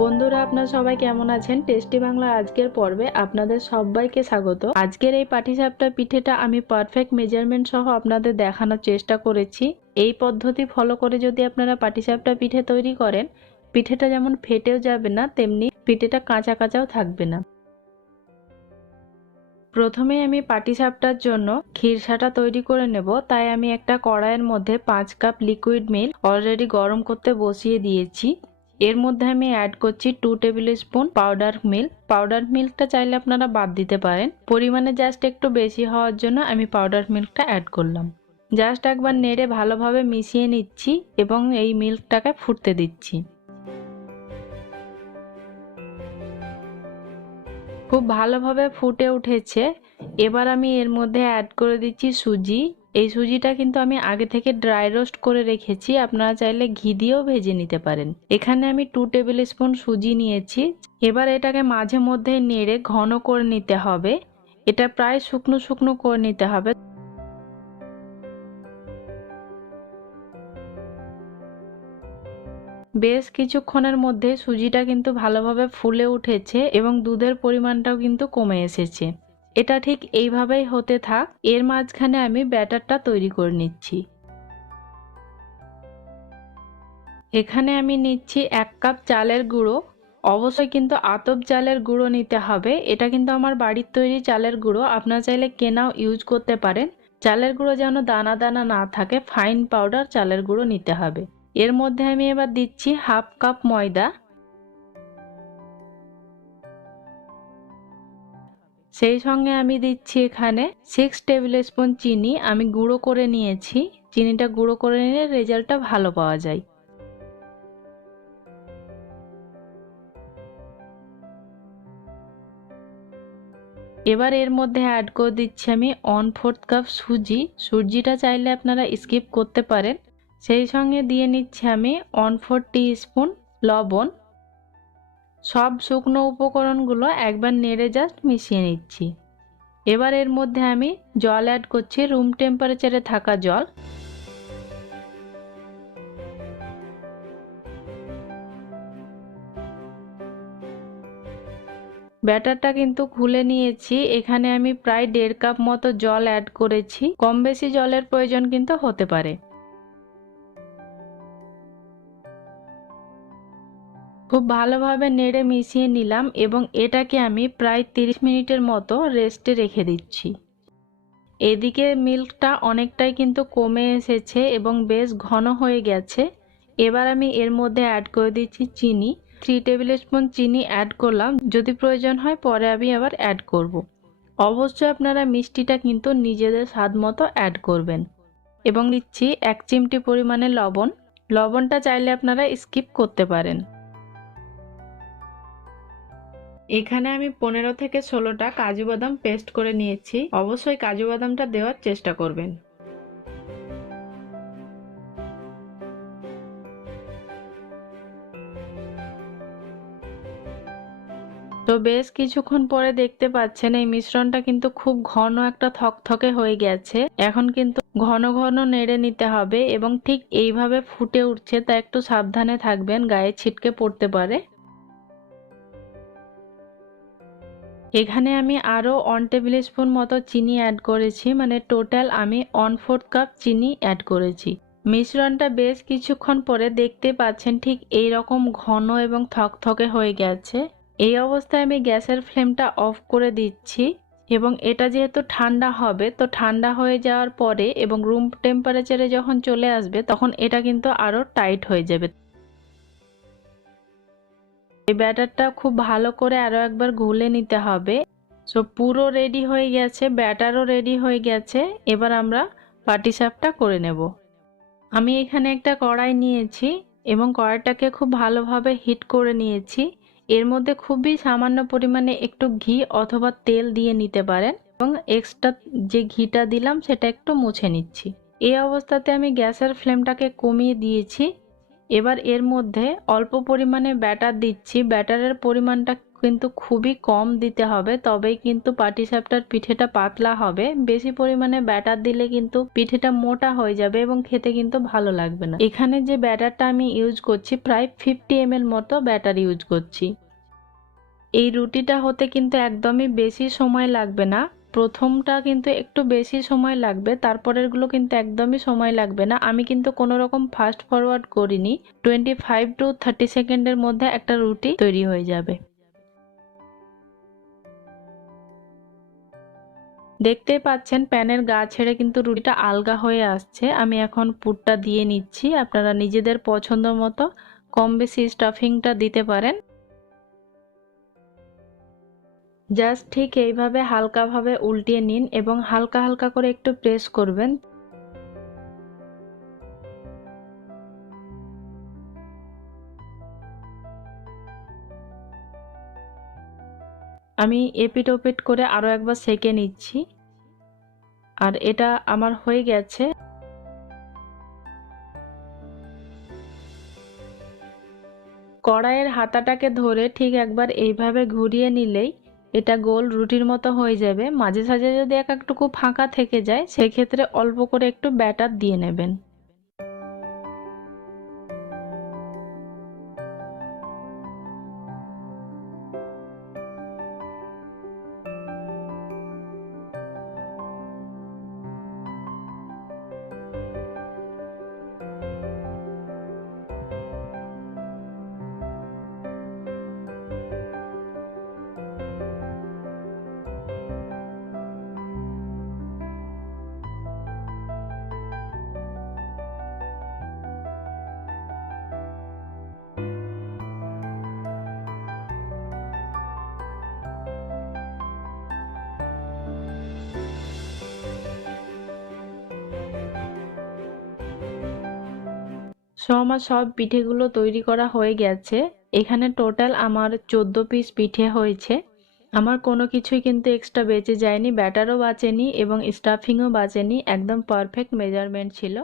বন্ধুরা, আপনারা সবাই কেমন আছেন? টেস্টি বাংলার আজকের পর্বে আপনাদের সবাইকে স্বাগত। আজকের এই পাটিসাপটা পিঠেটা আমি পারফেক্ট মেজারমেন্ট সহ আপনাদের দেখানোর চেষ্টা করেছি। এই পদ্ধতি ফলো করে যদি আপনারা পাটিসাপটা পিঠে তৈরি করেন, পিঠেটা যেমন ফেটেও যাবে না, তেমনি পিঠেটা কাঁচা কাঁচাও থাকবে না। প্রথমে আমি পাটিসাপটার জন্য ক্ষীরসাটা তৈরি করে নেব। তাই আমি একটা কড়াইয়ের মধ্যে 5 কাপ লিকুইড মিল্ক অলরেডি গরম করতে বসিয়ে দিয়েছি। এর মধ্যে আমি অ্যাড করছি 2 tablespoon powder milk. Powder মিল্কটা চাইলে আপনারা বাদ দিতে পারেন। পরিমাণে জাস্ট একটু বেশি হওয়ার জন্য আমি পাউডার মিল্কটা অ্যাড করলাম। জাস্ট একবার নেড়ে ভালোভাবে মিশিয়ে নিচ্ছি এবং এই মিল্কটাকে ফুটতে দিচ্ছি। খুব ভালোভাবে ফুটে উঠেছে। এবার আমি এর মধ্যে অ্যাড করে দিচ্ছি সুজি। এই সুজিটা কিন্তু আমি আগে থেকে ড্রাই রোস্ট করে রেখেছি, আপনারা চাইলে ঘি দিয়েও ভেজে নিতে পারেন। এখানে আমি 2 টেবিল স্পুন সুজি নিয়েছি। এবার এটাকে মাঝে মধ্যে নেড়ে ঘন করে নিতে হবে। এটা প্রায় শুকনো শুকনো করে নিতে হবে। বেশ কিছুক্ষণের মধ্যে সুজিটা কিন্তু ভালোভাবে ফুলে উঠেছে এবং দুধের পরিমাণটাও কিন্তু কমে এসেছে। এটা ঠিক এইভাবেই হতে থাক। এর মাঝখানে আমি ব্যাটারটা তৈরি করে নিচ্ছি। এখানে আমি নিচ্ছি 1 কাপ চালের গুঁড়ো। অবশ্যই কিন্তু আতপ চালের গুঁড়ো নিতে হবে। এটা কিন্তু আমার বাড়ির তৈরি চালের গুঁড়ো, আপনারা চাইলে কেনাও ইউজ করতে পারেন। চালের গুঁড়ো যেন দানা দানা না থাকে, ফাইন পাউডার চালের গুঁড়ো নিতে হবে। এর মধ্যে আমি এবার দিচ্ছি 1/2 কাপ ময়দা। সেই সঙ্গে আমি দিচ্ছি এখানে 6 টেবিল স্পুন চিনি। আমি গুঁড়ো করে নিয়েছি। চিনিটা গুঁড়ো করে নিলে রেজাল্টটা ভালো পাওয়া যায়। এবার এর মধ্যে অ্যাড করে দিচ্ছি আমি 1/4 কাপ সুজি। সুজিটা চাইলে আপনারা স্কিপ করতে পারেন। সেই সঙ্গে দিয়ে নিচ্ছি আমি 1/4 টিস্পুন লবণ। সব শুকনো উপকরণগুলো একবার নেড়ে জাস্ট মিশিয়ে নিচ্ছি। এবার এর মধ্যে আমি জল অ্যাড করছি, রুম টেম্পারেচারে থাকা জল। ব্যাটারটা কিন্তু খুলে নিয়েছি। এখানে আমি প্রায় 1.5 কাপ মতো জল অ্যাড করেছি। কম বেশি জলের প্রয়োজন কিন্তু হতে পারে। খুব ভালোভাবে নেড়ে মিশিয়ে নিলাম এবং এটাকে আমি প্রায় 30 মিনিটের মতো রেস্টে রেখে দিচ্ছি। এদিকে মিল্কটা অনেকটাই কিন্তু কমে এসেছে এবং বেশ ঘন হয়ে গেছে। এবার আমি এর মধ্যে অ্যাড করে দিচ্ছি চিনি। 3 টেবিল স্পুন চিনি অ্যাড করলাম। যদি প্রয়োজন হয় পরে আমি আবার অ্যাড করব। অবশ্যই আপনারা মিষ্টিটা কিন্তু নিজেদের স্বাদ মতো অ্যাড করবেন। এবং দিচ্ছি 1 চিমটি পরিমাণে লবণ। লবণটা চাইলে আপনারা স্কিপ করতে পারেন। এখানে আমি 15 থেকে 16টা কাজু বাদাম পেস্ট করে নিয়েছি। অবশ্যই কাজু বাদামটা দেওয়ার চেষ্টা করবেন। তো বেশ কিছুক্ষণ পরে দেখতে পাচ্ছেন এই মিশ্রণটা কিন্তু খুব ঘন একটা থকথকে হয়ে গেছে। এখন কিন্তু ঘন ঘন নেড়ে নিতে হবে এবং ঠিক এইভাবে ফুটে উঠছে, তা একটু সাবধানে থাকবেন, গায়ে ছিটকে পড়তে পারে। এখানে আমি আরো 1 টেবিল স্পুন মতো চিনি অ্যাড করেছি, মানে টোটাল আমি 1/4 কাপ চিনি অ্যাড করেছি। মিশ্রণটা বেশ কিছুক্ষণ পরে দেখতে পাচ্ছেন ঠিক এই রকম ঘন এবং থকথকে হয়ে গেছে। এই অবস্থায় আমি গ্যাসের ফ্লেমটা অফ করে দিচ্ছি এবং এটা যেহেতু ঠান্ডা হবে, তো ঠান্ডা হয়ে যাওয়ার পরে এবং রুম টেম্পারেচারে যখন চলে আসবে তখন এটা কিন্তু আরো টাইট হয়ে যাবে। এই ব্যাটারটা খুব ভালো করে আরো একবার গুলে নিতে হবে। সো পুরো রেডি হয়ে গেছে, ব্যাটারও রেডি হয়ে গেছে। এবার আমরা পাটিসাপটা করে নেব। আমি এখানে একটা কড়াই নিয়েছি এবং কড়াইটাকে খুব ভালোভাবে হিট করে নিয়েছি। এর মধ্যে খুবই সামান্য পরিমাণে একটু ঘি অথবা তেল দিয়ে নিতে পারেন এবং এক্সট্রা যে ঘিটা দিলাম সেটা একটু মুছে নিচ্ছি। এই অবস্থাতে আমি গ্যাসের ফ্লেমটাকে কমিয়ে দিয়েছি। এবার এর মধ্যে অল্প পরিমাণে ব্যাটার দিচ্ছি। ব্যাটারের পরিমাণটা কিন্তু খুবই কম দিতে হবে, তবেই কিন্তু পাটিসাপটার পিঠেটা পাতলা হবে। বেশি পরিমাণে ব্যাটার দিলে কিন্তু পিঠেটা মোটা হয়ে যাবে এবং খেতে কিন্তু ভালো লাগবে না। এখানে যে ব্যাটারটা আমি ইউজ করছি প্রায় 50 ml মতো ব্যাটার ইউজ করছি। এই রুটিটা হতে কিন্তু একদমই বেশি সময় লাগবে না। প্রথমটা কিন্তু একটু বেশি সময় লাগবে, তারপরেরগুলো কিন্তু একদমই সময় লাগবে না। আমি কিন্তু কোনো রকম ফাস্ট ফরওয়ার্ড করিনি। 25 to 30 সেকেন্ডের মধ্যে একটা রুটি তৈরি হয়ে যাবে। দেখতেই পাচ্ছেন প্যানের গা ছেড়ে কিন্তু রুটিটা আলগা হয়ে আসছে। আমি এখন পুরটা দিয়ে নিচ্ছি। আপনারা নিজেদের পছন্দ মতো কম বেশি স্টাফিংটা দিতে পারেন। জাস্ট ঠিক এইভাবে হালকাভাবে উল্টিয়ে নিন এবং হালকা হালকা করে একটু প্রেস করবেন। আমি এপিট ওপিট করে আরো একবার সেঁকে নিচ্ছি। আর এটা আমার হয়ে গেছে। কড়াইয়ের হাতাটাকে ধরে ঠিক একবার এইভাবে ঘুরিয়ে নিলেই এটা গোল রুটির মতো হয়ে যাবে। মাঝে সাঝে যদি একটুকু ফাঁকা থেকে যায় সেক্ষেত্রে অল্প করে একটু ব্যাটার দিয়ে নেবেন। আমার সব পিঠেগুলো তৈরি করা হয়ে গেছে। এখানে টোটাল আমার 14 পিস পিঠে হয়েছে। আমার কোনো কিছুই কিন্তু এক্সট্রা বেঁচে যায়নি, ব্যাটারও বাঁচেনি এবং স্টাফিংও বাঁচেনি। একদম পারফেক্ট মেজারমেন্ট ছিল।